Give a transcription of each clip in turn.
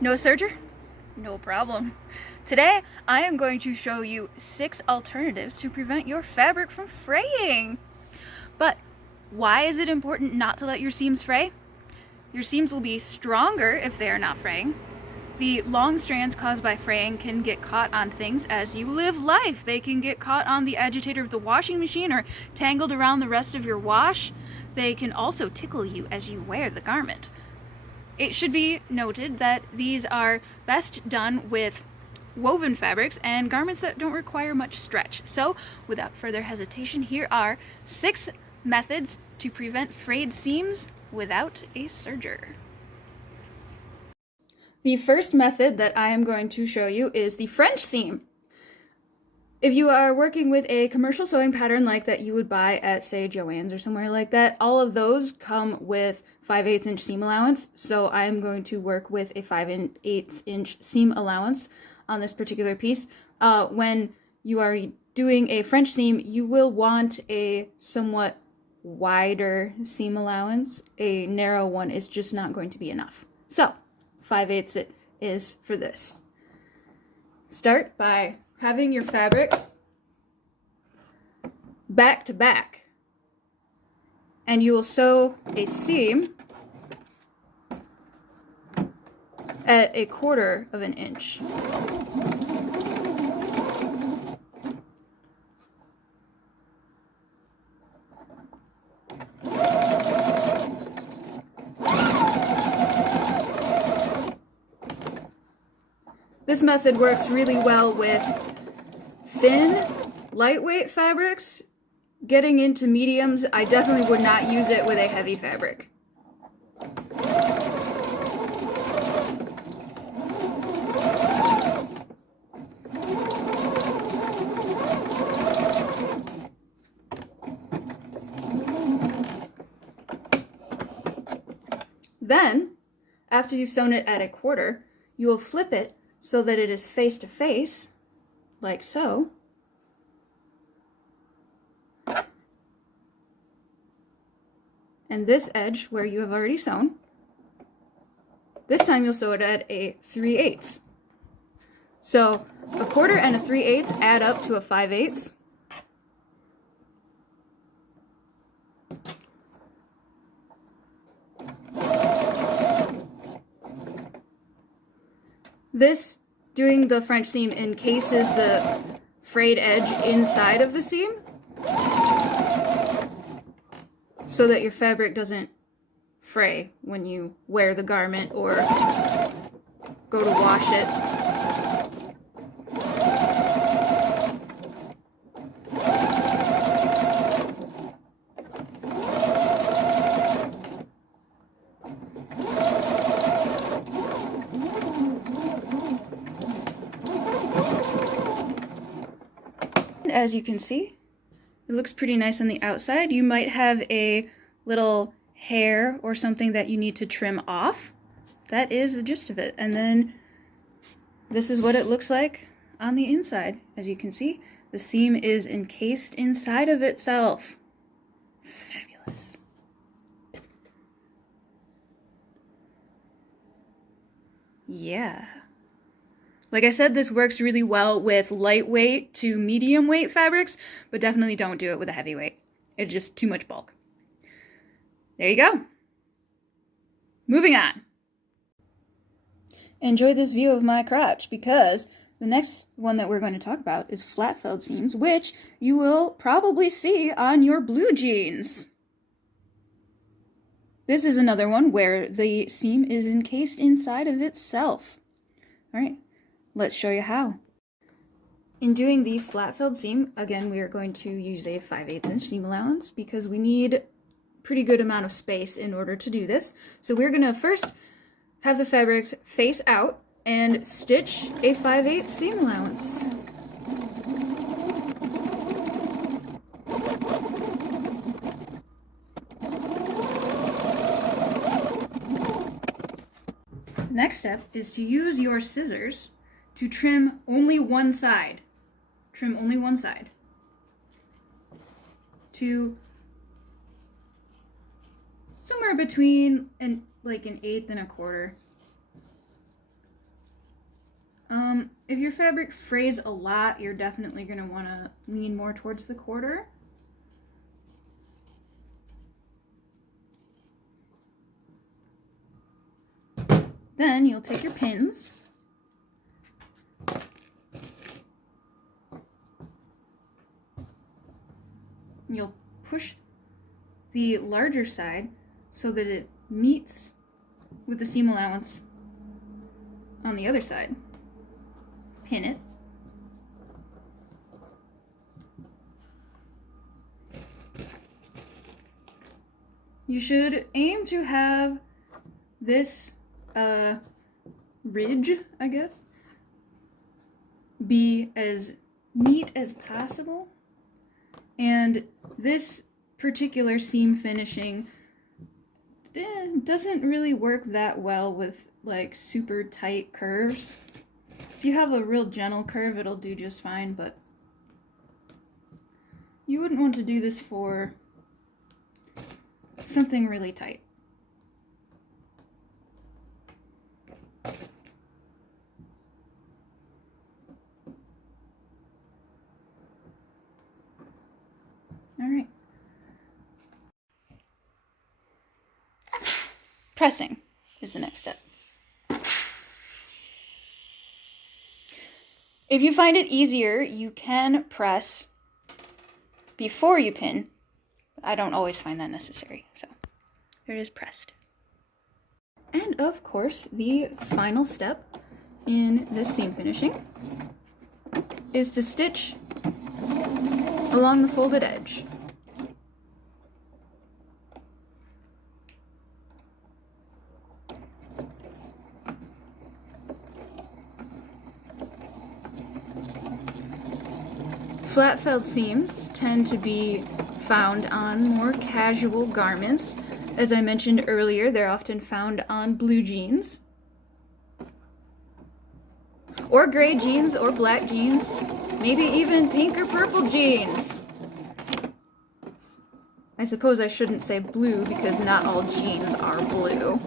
No Serger? No problem. Today, I am going to show you 6 alternatives to prevent your fabric from fraying. But why is it important not to let your seams fray? Your seams will be stronger if they are not fraying. The long strands caused by fraying can get caught on things as you live life. They can get caught on the agitator of the washing machine or tangled around the rest of your wash. They can also tickle you as you wear the garment. It should be noted that these are best done with woven fabrics and garments that don't require much stretch. So, without further hesitation, here are 6 methods to prevent frayed seams without a serger. The first method that I am going to show you is the French seam. If you are working with a commercial sewing pattern like that you would buy at, say, Joann's or somewhere like that, all of those come with 5/8 inch seam allowance. So I am going to work with a 5/8 inch seam allowance on this particular piece. When you are doing a French seam, you will want a somewhat wider seam allowance. A narrow one is just not going to be enough. So 5/8 it is for this. Start by having your fabric back to back, and you will sew a seam at 1/4 of an inch. This method works really well with thin, lightweight fabrics. Getting into mediums, I definitely would not use it with a heavy fabric. Then, after you've sewn it at 1/4, you will flip it so that it is face to face, like so. And this edge, where you have already sewn, this time you'll sew it at a 3/8. So 1/4 and a 3/8 add up to a 5/8. This, doing the French seam, encases the frayed edge inside of the seam so that your fabric doesn't fray when you wear the garment or go to wash it. As you can see, it looks pretty nice on the outside. You might have a little hair or something that you need to trim off. That is the gist of it. And then this is what it looks like on the inside. As you can see, the seam is encased inside of itself. Fabulous. Yeah. Like I said, this works really well with lightweight to medium weight fabrics, but definitely don't do it with a heavyweight. It's just too much bulk. There you go. Moving on. Enjoy this view of my crotch, because the next one that we're going to talk about is flat felled seams, which you will probably see on your blue jeans. This is another one where the seam is encased inside of itself. All right. Let's show you how. In doing the flat felled seam, again, we are going to use a 5/8 inch seam allowance because we need a pretty good amount of space in order to do this. So we're going to first have the fabrics face out and stitch a 5/8 seam allowance. Next step is to use your scissors to trim only one side. Trim only one side. To somewhere between like an 1/8 and a 1/4. If your fabric frays a lot, you're definitely going to want to lean more towards the quarter. Then you'll take your pins and you'll push the larger side so that it meets with the seam allowance on the other side. Pin it. You should aim to have this ridge, I guess, be as neat as possible. And this particular seam finishing doesn't really work that well with like super tight curves. If you have a real gentle curve, it'll do just fine, but you wouldn't want to do this for something really tight. All right. Pressing is the next step. If you find it easier, you can press before you pin. I don't always find that necessary, so there it is, pressed. And of course, the final step in this seam finishing is to stitch along the folded edge. Flat felled seams tend to be found on more casual garments. As I mentioned earlier, they're often found on blue jeans, or gray jeans, or black jeans, maybe even pink or purple jeans. I suppose I shouldn't say blue because not all jeans are blue.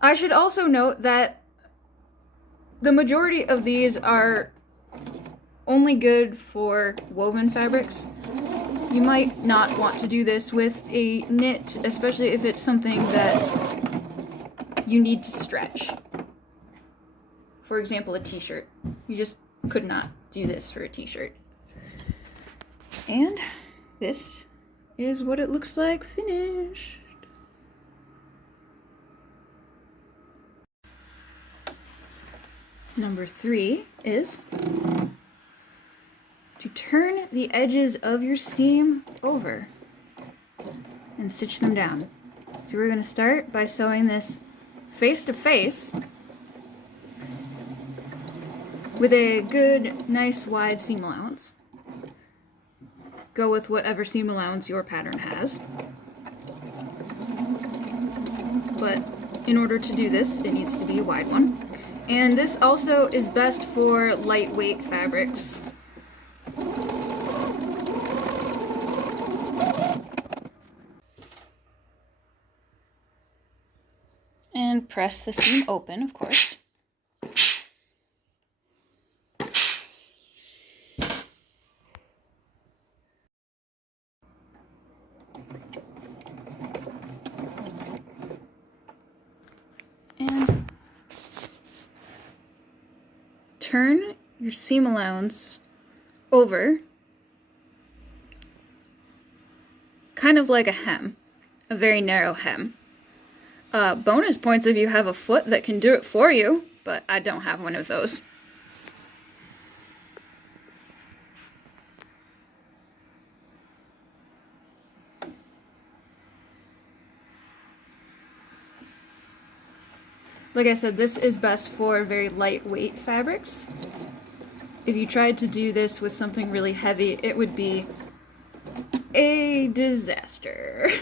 I should also note that the majority of these are only good for woven fabrics. You might not want to do this with a knit, especially if it's something that you need to stretch. For example, a t-shirt. You just could not do this for a t-shirt. And this is what it looks like finished. Number 3 is to turn the edges of your seam over and stitch them down. So we're going to start by sewing this face to face with a good, nice, wide seam allowance. Go with whatever seam allowance your pattern has. But in order to do this, it needs to be a wide one. And this also is best for lightweight fabrics. And press the seam open, of course. And turn your seam allowance over, kind of like a hem, a very narrow hem. Bonus points if you have a foot that can do it for you, but I don't have one of those. Like I said, this is best for very lightweight fabrics. If you tried to do this with something really heavy, it would be a disaster.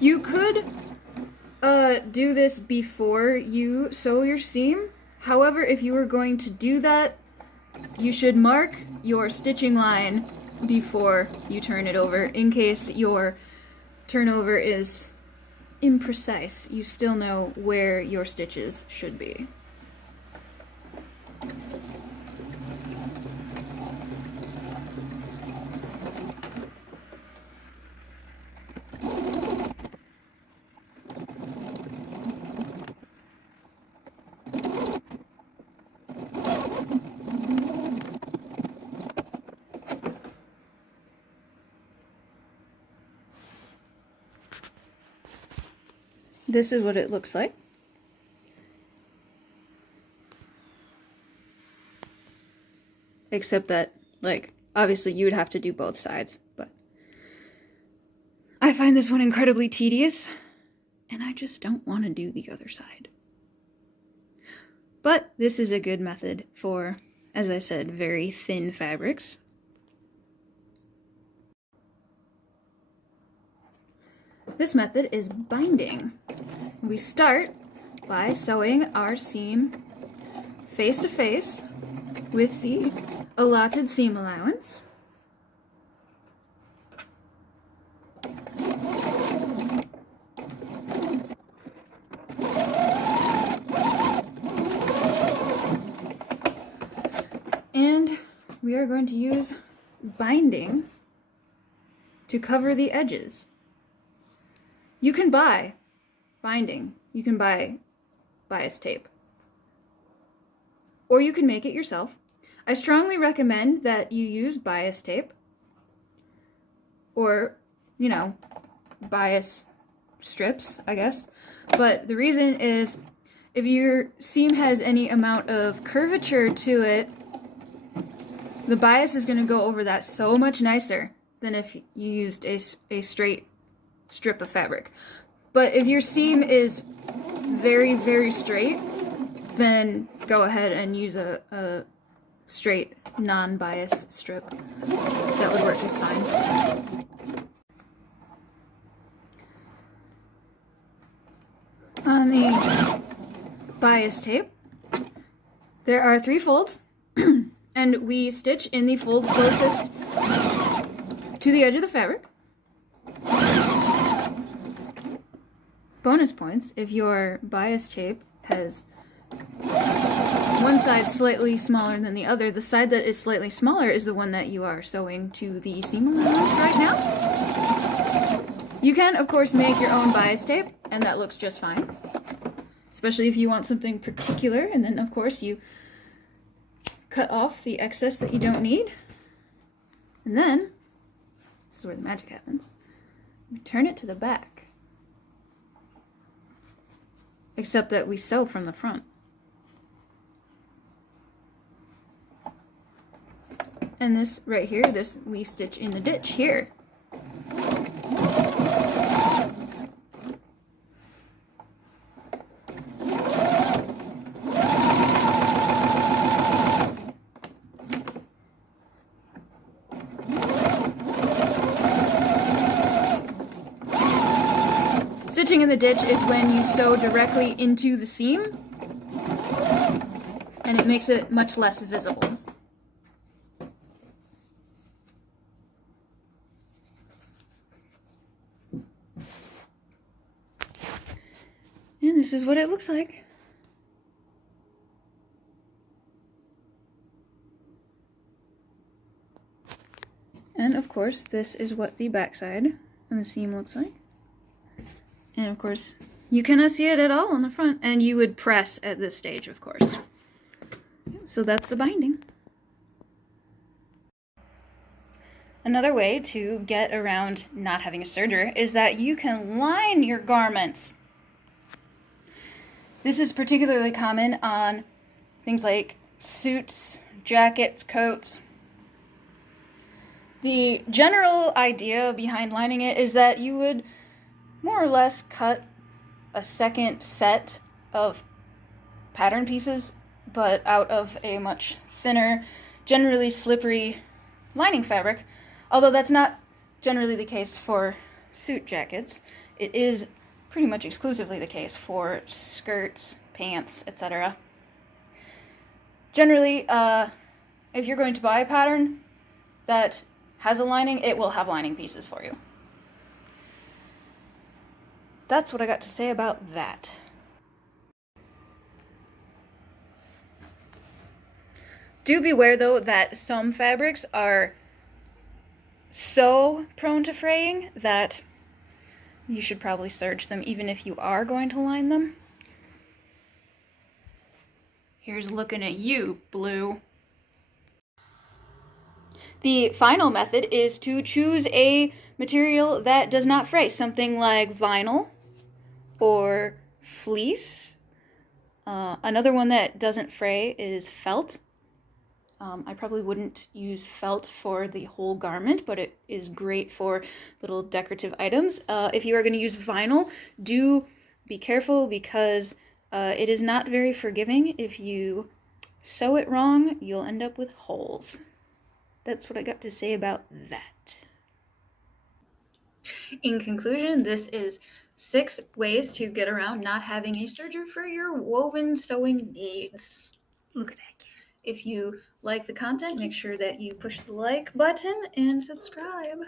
You could do this before you sew your seam. However, if you are going to do that, you should mark your stitching line before you turn it over in case your turnover is imprecise. You still know where your stitches should be. This is what it looks like. Except that, like, obviously you would have to do both sides, but I find this one incredibly tedious, and I just don't want to do the other side. But this is a good method for, as I said, very thin fabrics. This method is binding. We start by sewing our seam face to face with the allotted seam allowance. And we are going to use binding to cover the edges. You can buy binding. You can buy bias tape. Or you can make it yourself. I strongly recommend that you use bias tape. Or, you know, bias strips, I guess. But the reason is, if your seam has any amount of curvature to it, the bias is going to go over that so much nicer than if you used a straight strip of fabric. But if your seam is very, very straight, then go ahead and use a straight, non-bias strip. That would work just fine. On the bias tape, there are 3 folds, and we stitch in the fold closest to the edge of the fabric. Bonus points if your bias tape has one side slightly smaller than the other. The side that is slightly smaller is the one that you are sewing to the seam allowance right now. You can, of course, make your own bias tape, and that looks just fine. Especially if you want something particular, and then, of course, you cut off the excess that you don't need. And then, this is where the magic happens, we turn it to the back. Except that we sew from the front. And this right here, this we stitch in the ditch here. Stitching in the ditch is when you sew directly into the seam, and it makes it much less visible. And this is what it looks like. And of course, this is what the backside and the seam looks like. And of course, you cannot see it at all on the front, and you would press at this stage, of course. So that's the binding. Another way to get around not having a serger is that you can line your garments. This is particularly common on things like suits, jackets, coats. The general idea behind lining it is that you would more or less cut a second set of pattern pieces, but out of a much thinner, generally slippery lining fabric. Although that's not generally the case for suit jackets. It is pretty much exclusively the case for skirts, pants, etc. Generally, if you're going to buy a pattern that has a lining, it will have lining pieces for you. That's what I got to say about that. Do beware, though, that some fabrics are so prone to fraying that you should probably serge them even if you are going to line them. Here's looking at you, blue. The final method is to choose a material that does not fray, something like vinyl or fleece. Another one that doesn't fray is felt. I probably wouldn't use felt for the whole garment, but it is great for little decorative items. If you are going to use vinyl, do be careful because it is not very forgiving. If you sew it wrong, you'll end up with holes. That's what I got to say about that. In conclusion, this is 6 ways to get around not having a serger for your woven sewing needs. Look at that. If you like the content, make sure that you push the like button and subscribe.